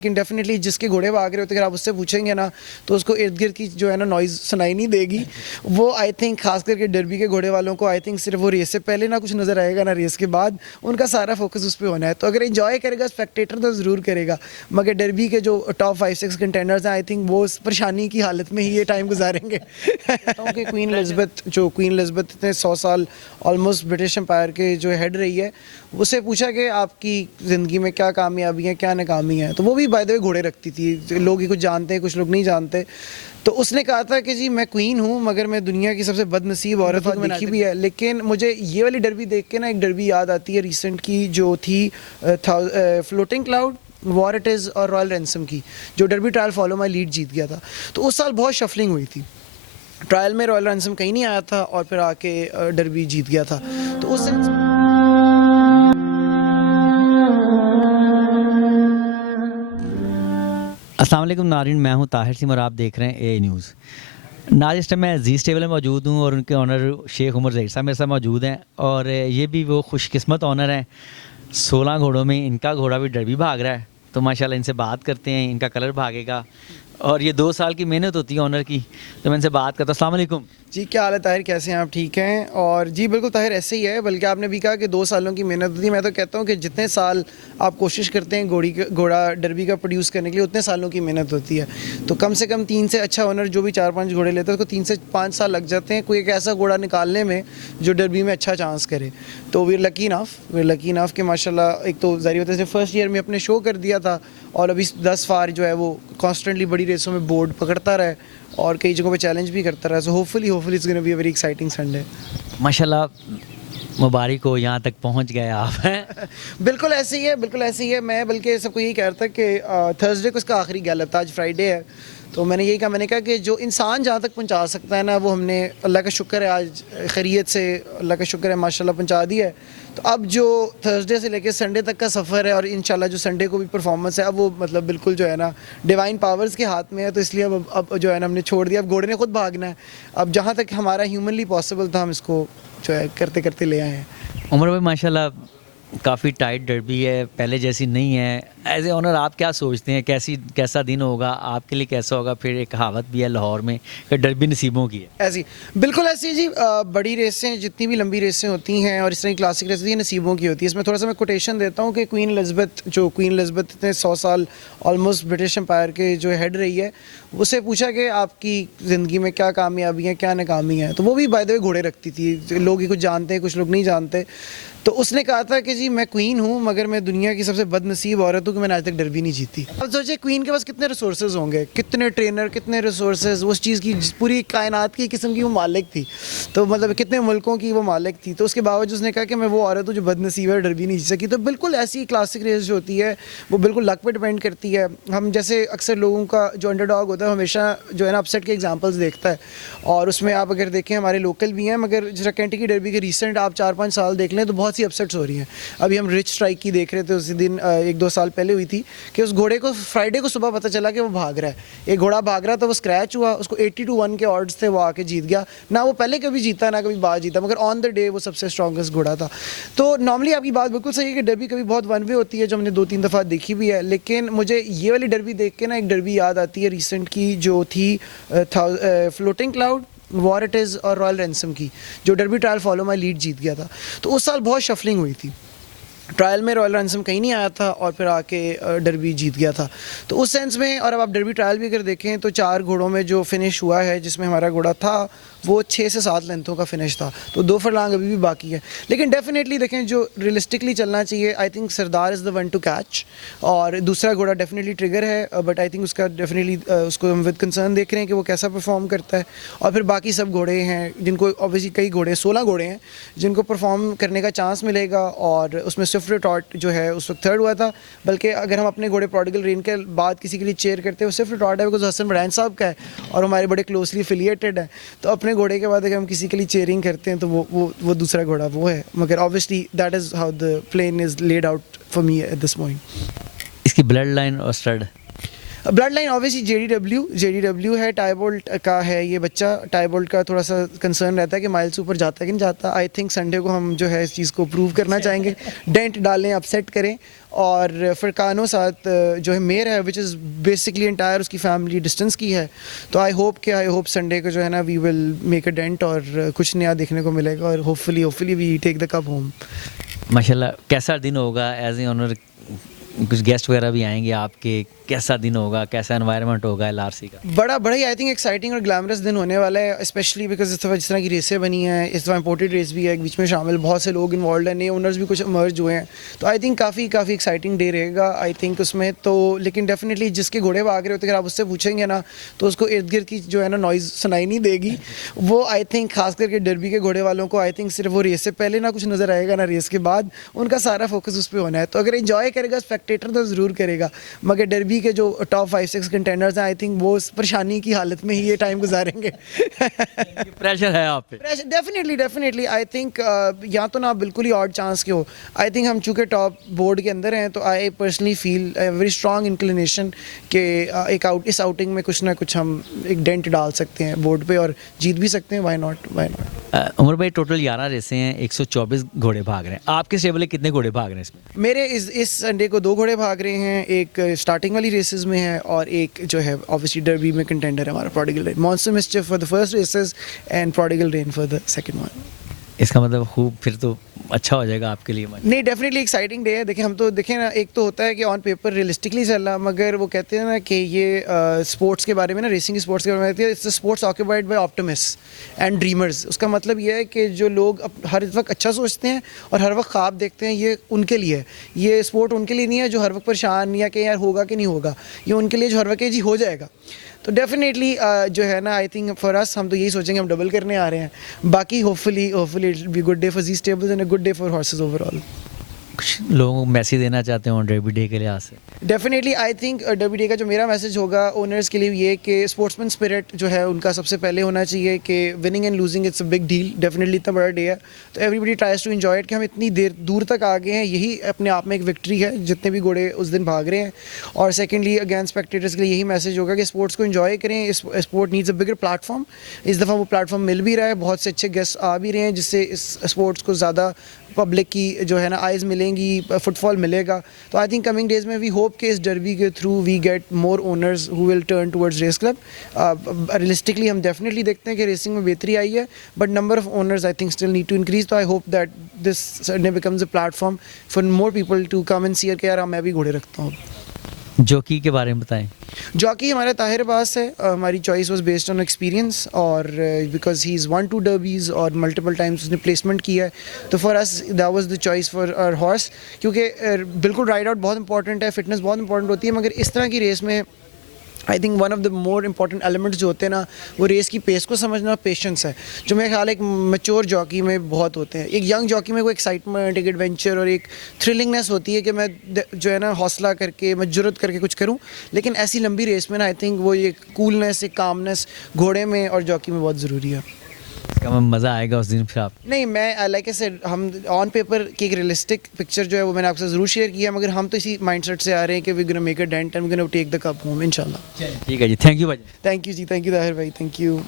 लेकिन डेफिनेटली जिसके घोड़े भाग रहे होते हैं अगर आप उससे पूछेंगे ना तो उसको इर्द गिर्द की जो है ना नॉइज़ सुनाई नहीं देगी। वो आई थिंक खास करके डर्बी के घोड़े वालों को आई थिंक सिर्फ वो रेस से पहले ना कुछ नज़र आएगा ना रेस के बाद, उनका सारा फोकस उस पर होना है। तो अगर एंजॉय करेगा स्पेक्टेटर तो ज़रूर करेगा, मगर डर्बी के जो टॉप 5-6 कंटेंडर्स हैं आई थिंक वो उस परेशानी की हालत में ही ये टाइम गुजारेंगे। कि क्वीन एलिज़ाबेथ ने 100 साल ऑलमोस्ट ब्रिटिश एम्पायर के जो हेड रही है, उससे पूछा कि आपकी ज़िंदगी में क्या कामयाबी है क्या नाकामी है, तो वो भी बाय द वे घोड़े रखती थी। लोग ही कुछ जानते हैं, कुछ लोग नहीं जानते। तो उसने कहा था कि जी मैं क्वीन हूँ मगर मैं दुनिया की सबसे बदनसीब औरत हूँ, देखी भी है। लेकिन मुझे ये वाली डर्बी देख के ना एक डर्बी याद आती है रिसेंट की जो थी floating cloud, war it is और रॉयल रैंसम की, जो derby trial follow my lead जीत गया था। तो उस साल बहुत शफलिंग हुई थी, ट्रायल में रॉयल रैंसम कहीं नहीं आया था और फिर आके डर्बी जीत गया था। तो उस अस्सलाम वालेकुम नाज़रीन, मैं हूं ताहिर सिम और आप देख रहे हैं ए न्यूज़। नाज़रीन, इस टाइम मैं जी स्टेबल में मौजूद हूं और उनके ऑनर शेख उमर ज़हीर साहब मेरे साथ मौजूद हैं और ये भी वो खुशकिस्मत ऑनर हैं। 16 घोड़ों में इनका घोड़ा भी डर्बी भाग रहा है, तो माशाल्लाह इनसे बात करते हैं। इनका कलर भागेगा और ये 2 साल की मेहनत होती है ऑनर की, तो मैं इनसे बात करता हूँ। अस्सलाम वालेकुम जी, क्या हाल है ताहिर, कैसे हैं आप? ठीक हैं? और जी बिल्कुल ताहिर ऐसे ही है, बल्कि आपने भी कहा कि 2 सालों की मेहनत होती है। मैं तो कहता हूँ कि जितने साल आप कोशिश करते हैं घोड़ा डर्बी का प्रोड्यूस करने के लिए, उतने सालों की मेहनत होती है। तो कम से कम 3 से अच्छा ओनर जो भी 4-5 घोड़े लेता है उसको 3 से 5 साल लग जाते हैं कोई एक ऐसा घोड़ा निकालने में जो डर्बी में अच्छा चांस करे। तो वी आर लकी इनफ कि माशाल्लाह एक तो ज़ाहिर बात है फर्स्ट ईयर में अपने शो कर दिया था और अभी दस फार जो है वो कॉन्स्टेंटली बड़ी रेसों में बोर्ड पकड़ता रहा है और कई जगहों पे चैलेंज भी करता रहा। So hopefully it's gonna be a very exciting Sunday. माशाल्लाह, मुबारक हो, यहाँ तक पहुँच गए आप हैं। बिल्कुल ऐसे ही है। मैं बल्कि सबको यही कह रहा था कि थर्सडे को इसका आखिरी गैलप था, आज फ्राइडे है। तो मैंने कहा कि जो इंसान जहाँ तक पहुँचा सकता है ना, वो हमने अल्लाह का शुक्र है आज खैरियत से, अल्लाह का शुक्र है माशाल्लाह पहुँचा दिया है। तो अब जो थर्सडे से लेकर संडे तक का सफ़र है और इंशाल्लाह जो संडे को भी परफॉर्मेंस है, अब वो मतलब बिल्कुल जो है ना डिवाइन पावर्स के हाथ में है। तो इसलिए अब जो है ना हमने छोड़ दिया, अब घोड़े ने खुद भागना है। अब जहाँ तक हमारा ह्यूमनली पॉसिबल था हम इसको जो है करते करते ले आए हैं। उमर भाई माशाल्लाह काफ़ी टाइट डर्बी है, पहले जैसी नहीं है। एज ए ऑनर आप क्या सोचते हैं, कैसा दिन होगा आपके लिए, कैसा होगा? फिर एक कहावत भी है लाहौर में कि डर्बी नसीबों की है। ऐसी बिल्कुल ऐसी जी, बड़ी रेसें जितनी भी लंबी रेसें होती हैं और इस तरह की क्लासिक रेसें ये नसीबों की होती है। इसमें थोड़ा सा मैं कोटेशन देता हूँ कि क्वीन एलिज़ाबेथ ने 100 साल ऑलमोस्ट ब्रिटिश एम्पायर के जो हेड रही है, उससे पूछा कि आपकी ज़िंदगी में क्या कामयाबी है क्या नाकामी है, तो वो भी बाय द वे घोड़े रखती थी। लोग ही कुछ जानते हैं, कुछ लोग नहीं जानते। तो उसने कहा था कि जी मैं क्वीन हूँ मगर मैं दुनिया की सबसे बदनसीब औरत हूँ कि मैंने आज तक डर्बी नहीं जीती। अब सोचिए क्वीन के पास कितने रिसोर्सेज होंगे, कितने ट्रेनर, कितने रिसोर्सेज, उस चीज़ की पूरी कायनात की किस्म की वो मालिक थी। तो मतलब कितने मुल्कों की वो मालिक थी। तो उसके बावजूद उसने कहा कि मैं वो औरत हूँ जो बदनसीब है, डर्बी नहीं जीत सकी। तो बिल्कुल ऐसी क्लासिक रेस जो होती है वो बिल्कुल लक पर डिपेंड करती है। हम जैसे अक्सर लोगों का जो अंडरडॉग होता है हमेशा जो है ना अपसेट के एग्जाम्पल्स देखता है, और उसमें आप अगर देखें हमारे लोकल भी हैं, मगर जैसे केंटकी डर्बी के रिसेंट आप 4-5 साल देख लें तो बहुत सी अपसेट्स हो रही हैं। अभी हम रिच स्ट्राइक की देख रहे थे, उसी दिन 1-2 साल पहले हुई थी कि उस घोड़े को फ्राइडे को सुबह पता चला कि वो भाग रहा है। एक घोड़ा भाग रहा था, वो स्क्रैच हुआ, उसको 80-1 के ऑड्स थे, वो आके जीत गया। ना वो पहले कभी जीता ना कभी बाद जीता, मगर ऑन द डे वो सबसे स्ट्रॉन्गेस्ट घोड़ा था। तो नॉर्मली आपकी बात बिल्कुल सही है कि डर्बी कभी बहुत वन वे होती है, जो हमने 2-3 दफ़ा देखी भी है। लेकिन मुझे ये वाली डर्बी देख के ना एक डर्बी याद आती है रिसेंट की जो थी floating cloud, war it is और रॉयल रैंसम की, जो derby trial follow my lead जीत गया था। तो उस साल बहुत शफलिंग हुई थी, ट्रायल में रॉयल रैंसम कहीं नहीं आया था और फिर आके डर्बी जीत गया था। तो उस सेंस में, और अब आप डर्बी ट्रायल भी अगर देखें तो 4 घोड़ों में जो फिनिश हुआ है, जिसमें हमारा घोड़ा था वो 6 से 7 लेंथों का फिनिश था। तो 2 फरलांग अभी भी बाकी है। लेकिन डेफिनेटली देखें जो रियलिस्टिकली चलना चाहिए, I think Sardar is the one two catch. और दूसरा घोड़ा डेफिनेटली ट्रिगर है, बट आई थिंक उसका डेफिनेटली उसको हम विद कंसर्न देख रहे हैं कि वो कैसा परफॉर्म करता है। और फिर बाकी सब घोड़े हैं जिनको ऑब्वियसली कई घोड़े 16 घोड़े हैं जिनको परफॉर्म करने का चांस मिलेगा। और उसमें स्विफ्ट रिटॉर्ट जो है उस वक्त थर्ड हुआ था। बल्कि अगर हम अपने घोड़े प्रोडिगल रेन के बाद किसी के लिए चेयर करते हैं, वो स्विफ्ट रिटॉर्ट है बिकॉज हसन बरैन साहब का है और हमारे बड़े क्लोजली एफिलिएटेड है। तो अपने घोड़े के बाद अगर हम किसी के लिए चेयरिंग करते हैं तो वो दूसरा घोड़ा वो है। मगर obviously that is how the plan is laid out for me at this point. इसकी ब्लड लाइन और stud bloodline obviously JDW है, टाइबोल्ट का है ये बच्चा। टाइबोल्ट का थोड़ा सा कंसर्न रहता है कि माइल्स ऊपर जाता है कि नहीं जाता। आई थिंक संडे को हम जो है इस चीज़ को प्रूव करना चाहेंगे, डेंट डालें, अपसेट करें। और फरकानो साथ जो है मेयर है, विच इज़ बेसिकली एंटायर उसकी फैमिली डिस्टेंस की है। तो आई होप संडे को जो है ना we will make a dent और कुछ नया देखने को मिलेगा और hopefully we take the cup home. माशाल्लाह, कैसा दिन होगा एज ए ऑनर? कुछ गेस्ट वगैरह भी आएंगे आपके, कैसा दिन होगा, कैसा एनवायरनमेंट होगा एलआरसी का? बड़ा ही आई थिंक एक्साइटिंग और ग्लैमरस दिन होने वाला है, स्पेशली बिकॉज इस दफ़ा जिस तरह की रेसें बनी हैं, इस दफ़ा इंपोर्टेड रेस भी है बीच में शामिल, बहुत से लोग इन्वॉल्व हैं, नए ओनर्स भी कुछ इमर्ज हुए हैं। तो आई थिंक काफ़ी एक्साइटिंग डे रहेगा आई थिंक उसमें तो। लेकिन डेफिनेटली जिसके घोड़े भाग रहे होते हैं, अगर आप उससे पूछेंगे ना तो उसको इर्द गिर्द की जो है ना नॉइज़ सुनाई नहीं देगी। वो आई थिंक खास करके डर्बी के घोड़े वालों को आई थिंक सिर्फ वो रेस से पहले ना कुछ नज़र आएगा ना रेस के बाद, उनका सारा फोकस उस पर होना है। तो अगर इंजॉय करेगा स्पेक्टेटर तो ज़रूर करेगा, मगर डर्बी के जो टॉप 5-6 कंटेंडर्स हैं आई थिंक वो उस परेशानी की हालत में ही ये टाइम गुजारेंगे। प्रेशर है आप पे? डेफिनेटली आई थिंक या तो ना बिल्कुल ही ऑड चांस के हो। आई थिंक हम चूँकि टॉप बोर्ड के अंदर हैं तो I personally feel very strong inclination कि इस आउटिंग में कुछ ना कुछ हम एक डेंट डाल सकते हैं बोर्ड पे और जीत भी सकते हैं। Why not. उमर भाई, टोटल 11 रेसें हैं, 124 घोड़े भाग रहे हैं। आपके स्टेबल में कितने घोड़े भाग रहे हैं इसमें? मेरे इस संडे को 2 घोड़े भाग रहे हैं, एक स्टार्टिंग वाली रेसेस में है और एक जो है ऑब्वियसली डर्बी में कंटेंडर है हमारा Prodigal Rain, Monster Mischief for the first races and Prodigal Rain for the second one. इसका मतलब खूब फिर तो अच्छा हो जाएगा आपके लिए। नहीं, डेफिनेटली एक्साइटिंग डे है। देखिए हम तो देखें ना, एक तो होता है कि ऑन पेपर रियलिस्टिकली चल रहा, मगर वो कहते हैं ना कि ये स्पोर्ट्स के बारे में ना, रेसिंग स्पोर्ट्स के बारे में कहते हैं, it's the sports occupied by optimist and dreamers. उसका मतलब ये है कि जो लोग हर वक्त अच्छा सोचते हैं और हर वक्त ख्वाब देखते हैं, ये उनके लिए है। ये स्पोर्ट उनके लिए नहीं है जो हर वक्त परेशान या कि यार होगा कि नहीं होगा, ये उनके लिए जो हर वक्त जी हो जाएगा। तो डेफिनेटली जो है ना आई थिंक फॉर अस, हम तो यही सोचेंगे हम डबल करने आ रहे हैं। बाकी hopefully it will be good day for these tables and a good day for horses overall. कुछ लोगों को मैसेज देना चाहते हो डर्बी डे के लिहाज से? Definitely I think derby day का जो मेरा मैसेज होगा ओनर्स के लिए ये कि स्पोर्ट्समैन स्पिरिट जो है उनका सबसे पहले होना चाहिए कि winning and losing it's a big deal. Definitely इतना बड़ा डे है तो everybody tries to enjoy it कि हम इतनी देर दूर तक आ गए हैं, यही अपने आप में एक विक्ट्री है जितने भी घोड़े उस दिन भाग रहे हैं। और सेकेंडली अगेन स्पेक्टेटर्स के लिए यही मैसेज होगा कि स्पोर्ट्स को एंजॉय करें। इस sport needs a bigger platform. इस दफ़ा वो प्लेटफॉर्म मिल भी रहा है, बहुत से अच्छे गेस्ट आ भी रहे हैं जिससे इस स्पोर्ट्स को ज़्यादा पब्लिक की जो है ना आइज़ मिलेंगी, फुटफॉल मिलेगा। तो आई थिंक कमिंग डेज़ में वी होप कि इस डर्बी के through we get more owners who will turn towards race club. Realistically हम डेफिनेटली देखते हैं कि रेसिंग में बेहतरी आई है, but number of owners I think still need to increase. तो I hope that this Sunday becomes a platform for more people to come and see के यार मैं भी घोड़े रखता हूँ। जॉकी के बारे में बताएं। जॉकी हमारा ताहिर अब्बास है। हमारी choice was based on experience और because he is won two derbies और मल्टीपल टाइम्स उसने प्लेसमेंट किया है, तो for us that was the choice for our horse. क्योंकि बिल्कुल राइड आउट बहुत इंपॉर्टेंट है, फिटनेस बहुत इंपॉर्टेंट होती है, मगर इस तरह की रेस में I think one of the more important elements जो होते हैं ना वो रेस की पेस को समझना, पेशेंस है, जो मेरे ख्याल एक मैच्योर जॉकी में बहुत होते हैं। एक यंग जॉकी में कोई एक्साइटमेंट, एक एडवेंचर और एक थ्रिलिंगनेस होती है कि मैं जो है ना हौसला करके, मैं जुर्रत करके कुछ करूं। लेकिन ऐसी लंबी रेस में ना आई थिंक वो एक कूलनेस, एक कामनेस घोड़े में और जॉकी में बहुत ज़रूरी है। इसका मज़ा आएगा उस दिन फिर आप? नहीं, मैं लाइक आई सेड, हम ऑन पेपर की एक रियलिस्टिक पिक्चर जो है वो मैंने आपसे ज़रूर शेयर किया, मगर हम तो इसी माइंडसेट से आ रहे हैं कि we gonna make a dent and we gonna take the cup home इंशाल्लाह। ठीक है जी, थैंक यू भाई। थैंक यू जी, थैंक यू ताहिर भाई, थैंक यू।